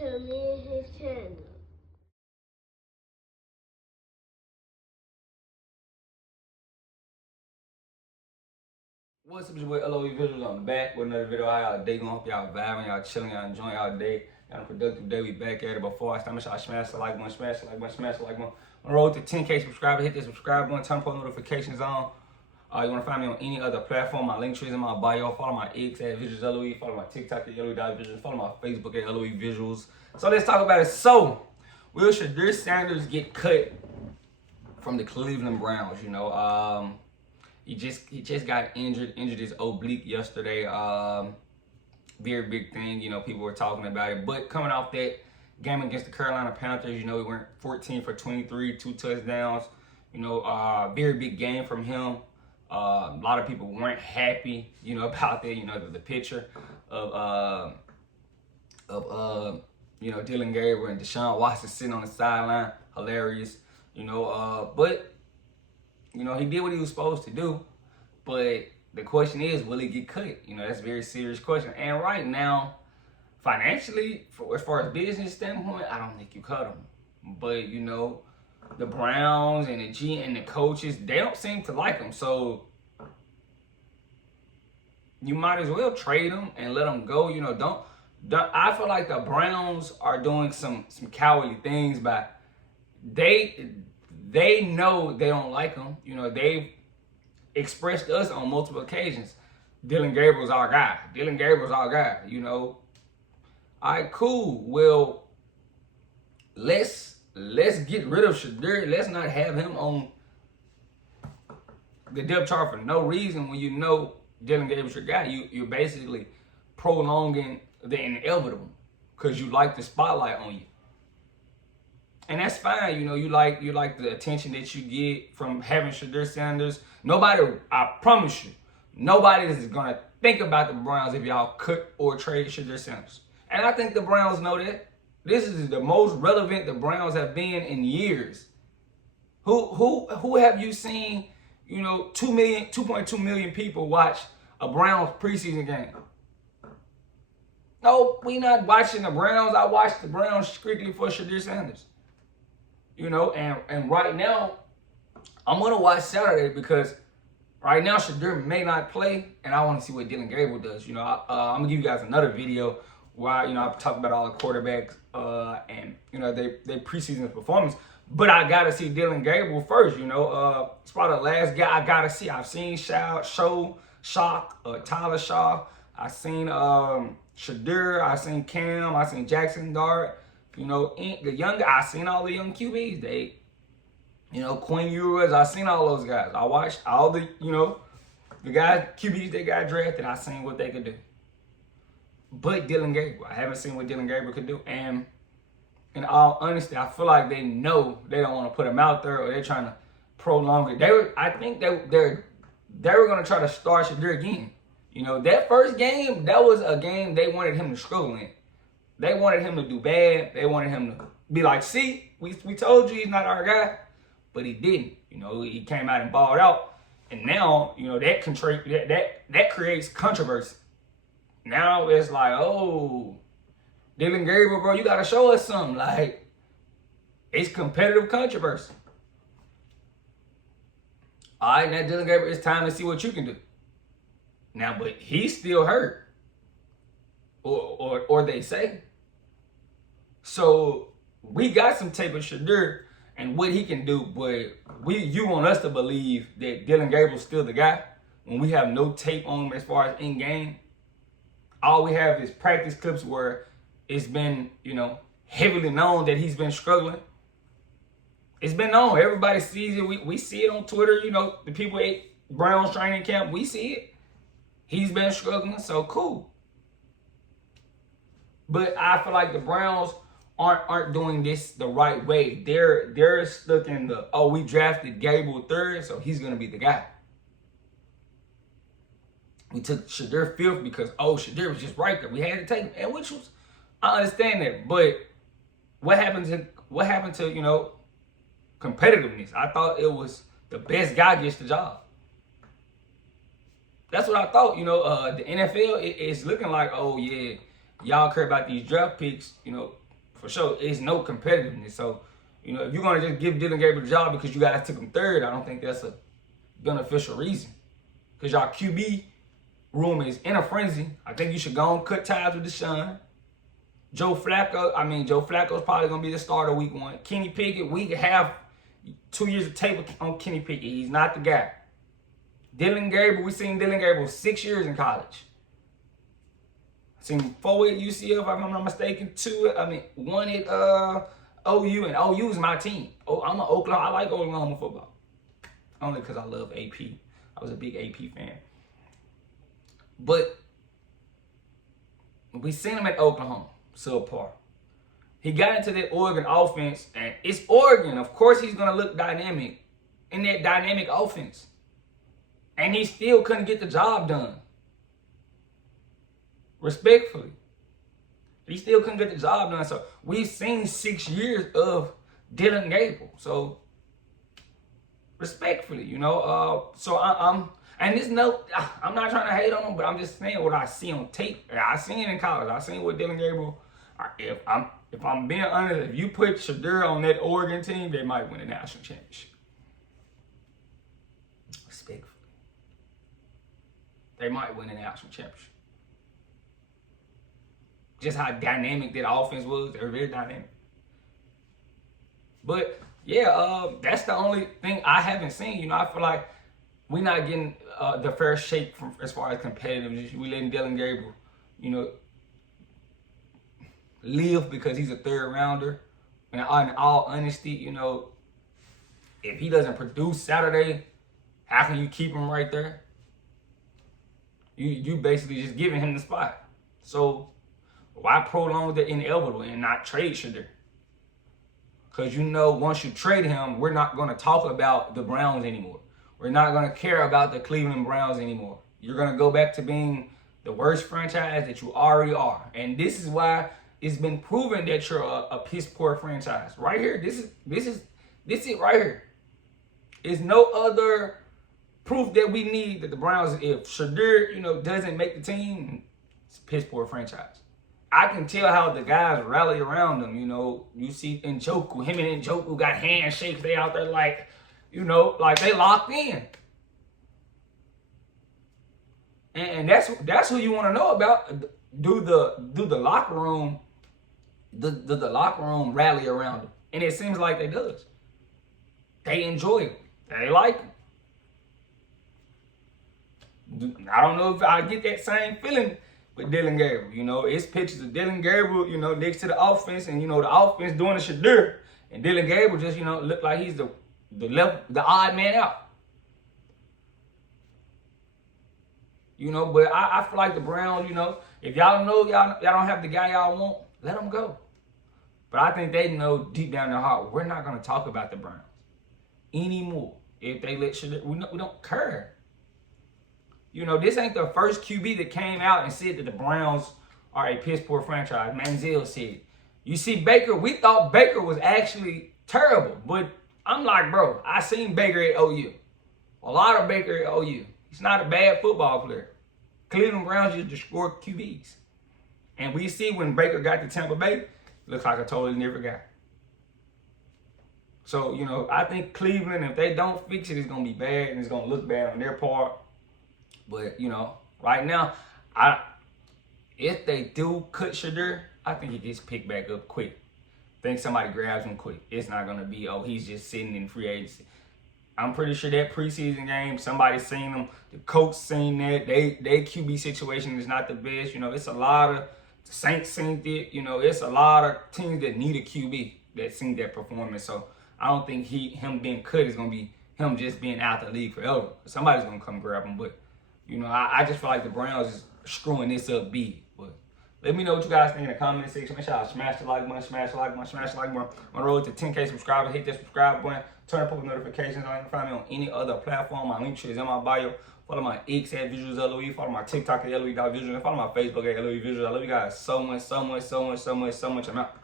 to me and his channel. What's up, it's your boy LOE Visuals. I'm back with another video. How y'all day going? Hope y'all vibing, y'all chilling, y'all enjoying y'all day. Y'all a productive day. We back at it. Before I start, make sure I smash the like button, smash the like button, smash the like button. On the road to 10K subscribers, hit the subscribe button, turn post notifications on. You want to find me on any other platform, my link tree is in my bio. Follow my X at Visuals LOE. Follow my TikTok at LOE.Visuals. Follow my Facebook at LOE Visuals. So let's talk about it. So, will Shedeur Sanders get cut from the Cleveland Browns? He just got injured his oblique yesterday. Very big thing, people were talking about it. But coming off that game against the Carolina Panthers, he went 14 for 23, 2 touchdowns. Very big game from him. A lot of people weren't happy, about that. The picture of Dylan Gabriel and Deshaun Watson sitting on the sideline, hilarious. But he did what he was supposed to do. But the question is, will he get cut? That's a very serious question. And right now, financially, as far as business standpoint, I don't think you cut him. But, the Browns and the G and the coaches, they don't seem to like him. So you might as well trade him and let him go. Don't I feel like the Browns are doing some cowardly things by they know they don't like him. They've expressed to us on multiple occasions, Dylan Gabriel's our guy. Dylan Gabriel's our guy. All right, cool. Well, let's get rid of Shedeur. Let's not have him on the depth chart for no reason when Dylan Gabriel's your guy. You're basically prolonging the inevitable because you like the spotlight on you. And that's fine, you like the attention that you get from having Shedeur Sanders. I promise you, nobody is gonna think about the Browns if y'all cut or trade Shedeur Sanders. And I think the Browns know that. This is the most relevant the Browns have been in years. Who have you seen, 2.2 million people watch a Browns preseason game? No, we not watching the Browns. I watch the Browns strictly for Shedeur Sanders. And right now, I'm going to watch Saturday because right now Shedeur may not play, and I want to see what Dylan Gabriel does. I'm going to give you guys another video where, I talk about all the quarterbacks and, they preseason performance. But I got to see Dylan Gabriel first, It's probably the last guy I got to see. I've seen Tyler Shaw. I've seen Shedeur. I've seen Cam. I've seen Jackson Dart. I seen all the young QBs. Quinn Ewers, I seen all those guys. I watched all the, the guys, QBs that got drafted. I seen what they could do. But Dylan Gabriel, I haven't seen what Dylan Gabriel could do. And in all honesty, I feel like they know they don't want to put him out there, or they're trying to prolong it. I think they were going to try to start Shedeur again. That first game, that was a game they wanted him to struggle in. They wanted him to do bad. They wanted him to be like, see, we told you he's not our guy. But he didn't. He came out and balled out. And now, that creates controversy. Now it's like, oh, Dylan Gabriel, bro, you got to show us something. Like, it's competitive controversy. All right, now Dylan Gabriel, it's time to see what you can do. Now, but he's still hurt. Or they say. So we got some tape of Shedeur and what he can do, but you want us to believe that Dylan Gabriel's still the guy when we have no tape on him as far as in game. All we have is practice clips where it's been, heavily known that he's been struggling. It's been known. Everybody sees it. We see it on Twitter. The people at Browns training camp, we see it. He's been struggling, so cool. But I feel like the Browns aren't doing this the right way. They're stuck in we drafted Gabriel third, so he's gonna be the guy. We took Shedeur fifth because Shedeur was just right there. We had to take him, and I understand that. But what happened to competitiveness? I thought it was the best guy gets the job. That's what I thought. The NFL is looking like, oh yeah, y'all care about these draft picks. For sure, it's no competitiveness. So, you know, if you're gonna just give Dylan Gabriel the job because you guys took him third, I don't think that's a beneficial reason. Because y'all QB room is in a frenzy. I think you should go and cut ties with Deshaun. Joe Flacco's probably gonna be the starter week 1. Kenny Pickett, we have 2 years of tape on Kenny Pickett. He's not the guy. Dylan Gabriel, we seen Dylan Gabriel 6 years in college. Seen 4 at UCF, if I'm not mistaken. 1 at OU, and OU is my team. Oh, I'm an Oklahoma. I like Oklahoma football. Only because I love AP. I was a big AP fan. But we seen him at Oklahoma, subpar. He got into that Oregon offense, and it's Oregon. Of course he's going to look dynamic in that dynamic offense. And he still couldn't get the job done. Respectfully. He still couldn't get the job done. So we've seen 6 years of Dylan Gabriel. So respectfully, you know. I'm not trying to hate on him, but I'm just saying what I see on tape. I seen it in college. I seen what Dylan Gabriel. If I'm being honest, if you put Shedeur on that Oregon team, they might win a national championship. Respectfully. They might win a national championship. Just how dynamic that offense was. They were very dynamic. But, yeah, that's the only thing I haven't seen. You know, I feel like we're not getting the fair shake from as far as competitiveness. We letting Dylan Gabriel, you know, live because he's a third rounder. And in all honesty, you know, if he doesn't produce Saturday, how can you keep him right there? You basically just giving him the spot. So why prolong the inevitable and not trade Shedeur? Because you know once you trade him, we're not going to talk about the Browns anymore. We're not going to care about the Cleveland Browns anymore. You're going to go back to being the worst franchise that you already are. And this is why it's been proven that you're a piss poor franchise. Right here, this is it right here. There's no other proof that we need that the Browns, if Shedeur, you know, doesn't make the team, it's a piss poor franchise. I can tell how the guys rally around him. You know, you see Njoku, him and Njoku got handshakes. They out there like, you know, like they locked in. And that's who you want to know about. Do the locker room, the locker room rally around him? And it seems like they does. They enjoy it. They like him. I don't know if I get that same feeling with Dylan Gabriel. You know, it's pictures of Dylan Gabriel, you know, next to the offense, and you know the offense doing the Shedeur, and Dylan Gabriel just, you know, look like he's the odd man out. You know, but I feel like the Browns, you know, if y'all know y'all don't have the guy y'all want, let them go. But I think they know deep down in their heart, we're not going to talk about the Browns anymore. If they let Shedeur, we don't care. You know, this ain't the first QB that came out and said that the Browns are a piss poor franchise. Manziel said. You see Baker, we thought Baker was actually terrible. But I'm like, bro, I seen Baker at OU. A lot of Baker at OU. He's not a bad football player. Cleveland Browns just destroy QBs. And we see when Baker got to Tampa Bay, looks like a totally different guy. So, you know, I think Cleveland, if they don't fix it, it's going to be bad and it's going to look bad on their part. But, you know, right now, if they do cut Shedeur, I think he gets picked back up quick. I think somebody grabs him quick. It's not going to be, oh, he's just sitting in free agency. I'm pretty sure that preseason game, somebody seen him. The coach seen that. They QB situation is not the best. You know, it's a lot of, the Saints seen it. You know, it's a lot of teams that need a QB that seen that performance. So I don't think him being cut is going to be him just being out the league forever. Somebody's going to come grab him. But, you know, I just feel like the Browns is screwing this up big. But let me know what you guys think in the comment section. Make sure y'all smash the like button, smash the like button, smash the like button. On the road to 10K subscribers, hit that subscribe button. Turn up notifications. I can find me on any other platform. My link tree is in my bio. Follow my X at VisualsLOE. Follow my TikTok at LOE.visuals. And follow my Facebook at LOE Visuals. I love you guys so much, so much, so much, so much, so much. I'm out.